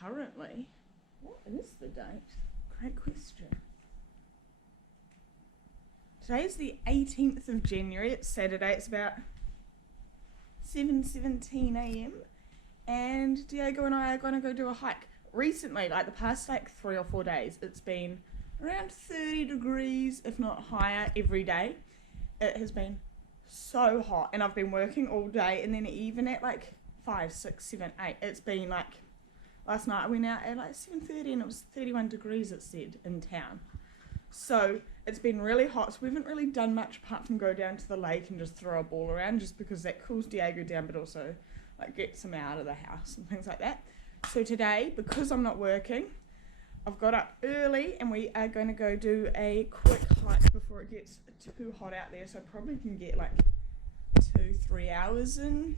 currently, what is the date? Great question. Today is the 18th of January, it's Saturday, it's about 7:17 a.m. and Diego and I are going to go do a hike. Recently, like the past like 3 or 4 days, it's been around 30 degrees, if not higher, every day. It has been so hot, and I've been working all day, and then even at like 5, 6, 7, 8, it's been like, last night I went out at like 7:30 and it was 31 degrees, it said, in town. So it's been really hot, so we haven't really done much apart from go down to the lake and just throw a ball around, just because that cools Diego down, but also like gets him out of the house and things like that. So today, because I'm not working, I've got up early and we are going to go do a quick hike before it gets too hot out there, so I probably can get like 2-3 hours in,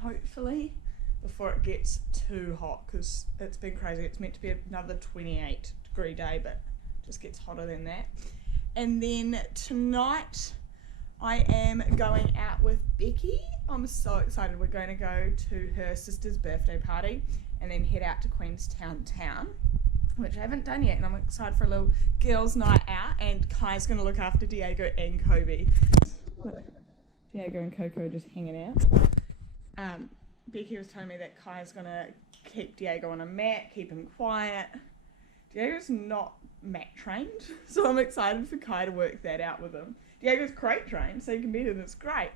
hopefully, before it gets too hot, because it's been crazy. It's meant to be another 28 degree day, but it just gets hotter than that. And then tonight I am going out with Becky. I'm so excited. We're going to go to her sister's birthday party and then head out to Queenstown town, which I haven't done yet, and I'm excited for a little girls' night out, and Kai's going to look after Diego and Kobe. Diego and Coco just hanging out. Becky was telling me that Kai's going to keep Diego on a mat, keep him quiet. Diego's not mat trained, so I'm excited for Kai to work that out with him. Diego's crate trained, so he can beat it, and it's great,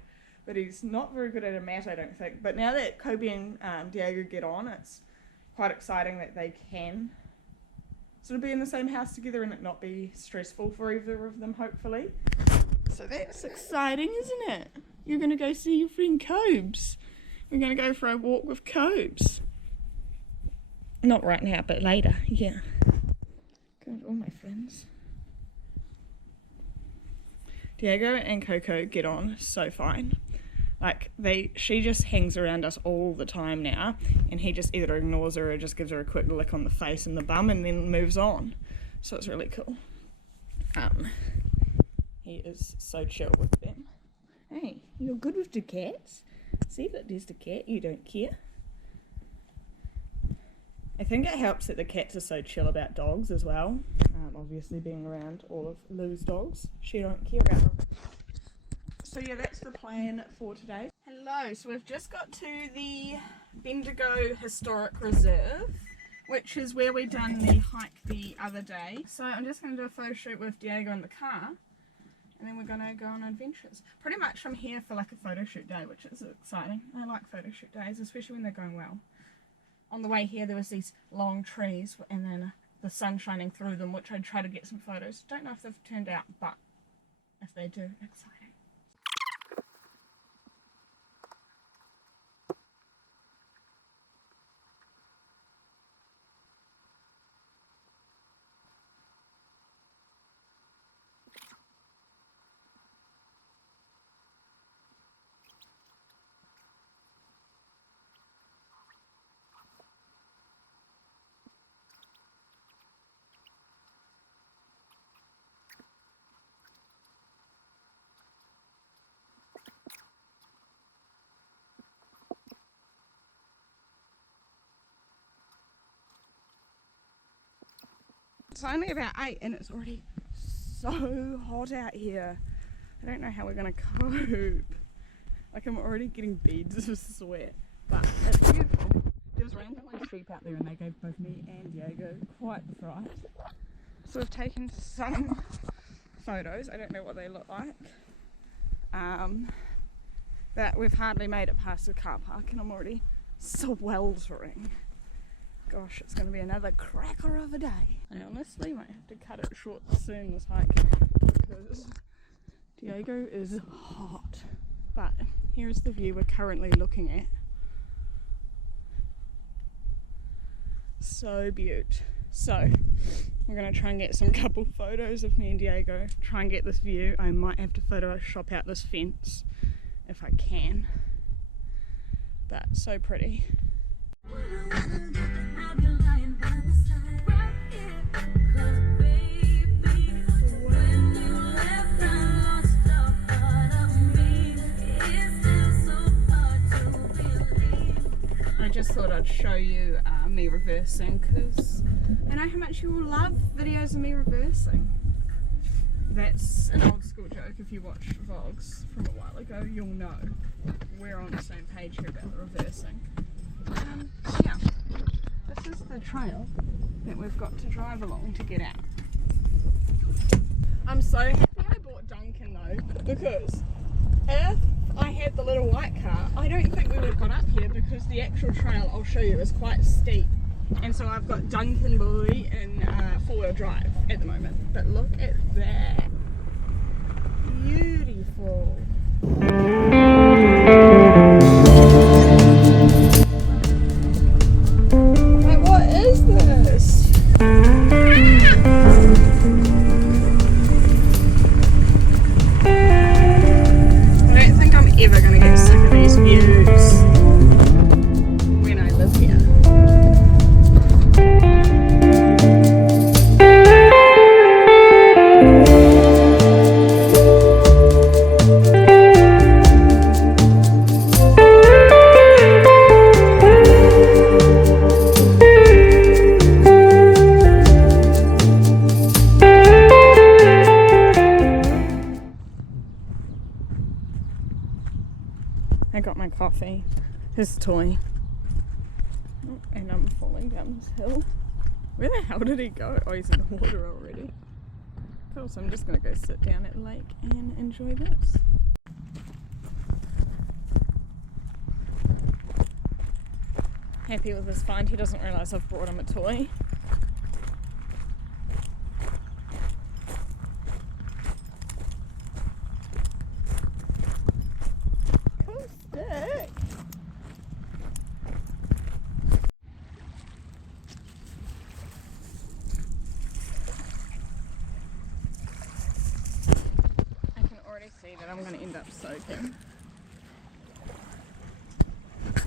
but he's not very good at a mat, I don't think. But now that Kobe and Diego get on, it's quite exciting that they can sort of be in the same house together and it not be stressful for either of them, hopefully. So that's exciting, isn't it? You're going to go see your friend Cobes. We're going to go for a walk with Cobes. Not right now, but later, yeah. Going to all my friends. Diego and Coco get on so fine. Like, she just hangs around us all the time now, and he just either ignores her or just gives her a quick lick on the face and the bum and then moves on. So it's really cool. He is so chill with them. Hey, you're good with the cats? See, look, there's the cat, you don't care. I think it helps that the cats are so chill about dogs as well. Obviously being around all of Lou's dogs, she don't care about them. So yeah, that's the plan for today. Hello, so we've just got to the Bendigo Historic Reserve, which is where we done the hike the other day. So I'm just going to do a photo shoot with Diego in the car, and then we're going to go on adventures. Pretty much I'm here for like a photo shoot day, which is exciting. I like photo shoot days, especially when they're going well. On the way here there was these long trees and then the sun shining through them, which I'd try to get some photos. Don't know if they've turned out, but if they do, exciting. It's only about 8 and it's already so hot out here. I don't know how we're going to cope. Like, I'm already getting beads of sweat, but it's beautiful. There was randomly sheep out there and they gave both me and Diego quite the fright. So we've taken some photos. I don't know what they look like. But we've hardly made it past the car park and I'm already sweltering. Gosh, it's going to be another cracker of a day. I honestly might have to cut it short soon, this hike, because Diego is hot. But here's the view we're currently looking at. So beaut. So we're going to try and get some couple photos of me and Diego, try and get this view. I might have to Photoshop out this fence if I can. But so pretty. I just thought I'd show you me reversing, because I know how much you will love videos of me reversing. That's an old school joke. If you watch vlogs from a while ago, you'll know we're on the same page here about the reversing. Yeah, this is the trail that we've got to drive along to get out. I'm so happy I bought Duncan though, because if I had the little white car, I don't think we would have got up here, because the actual trail I'll show you is quite steep. And so I've got Duncan Boy in 4-wheel drive at the moment. But look at that. Beautiful. Like, what is this? I don't think I'm ever going to get sick of these views when I live here. I got my coffee, his toy, and I'm falling down this hill. Where the hell did he go? Oh, he's in the water already. Cool, so I'm just going to go sit down at the lake and enjoy this. Happy with his find. He doesn't realise I've brought him a toy. Cool stick. I can already see that I'm going to end up soaking.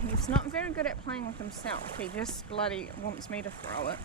He's not very good at playing with himself. He just bloody wants me to throw it.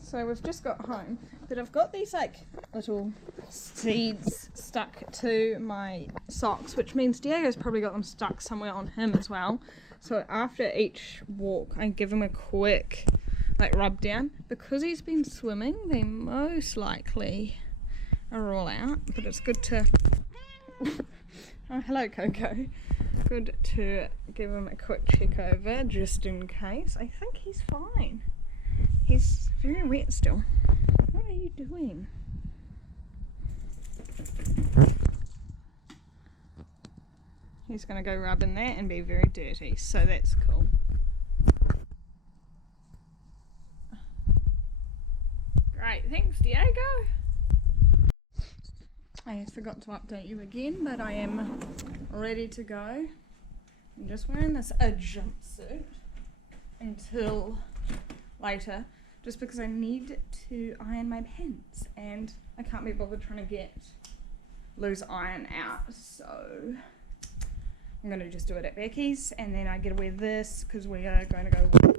So we've just got home, but I've got these like little seeds stuck to my socks, which means Diego's probably got them stuck somewhere on him as well. So after each walk, I give him a quick like rub down. Because he's been swimming, they most likely are all out, but it's good to oh, hello Coco. Good to give him a quick check over just in case. I think he's fine. He's very wet still. What are you doing? He's going to go rub in there and be very dirty, so that's cool. Great, thanks Diego. I forgot to update you again, but I am ready to go. I'm just wearing this jumpsuit until later, just because I need to iron my pants and I can't be bothered trying to get loose iron out, so I'm going to just do it at Becky's, and then I get to wear this because we are going to go with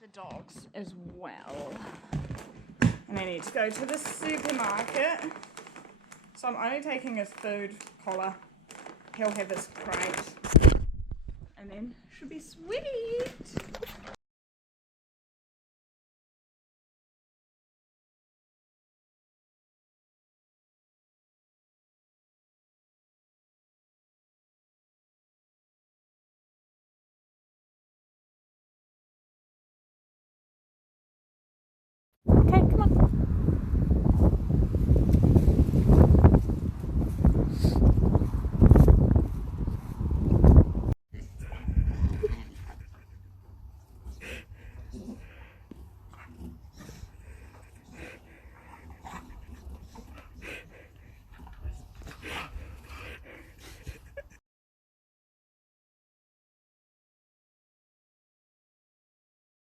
the dogs as well. And I need to go to the supermarket, so I'm only taking his food collar. He'll have his crate, and then should be sweet. Okay, come on.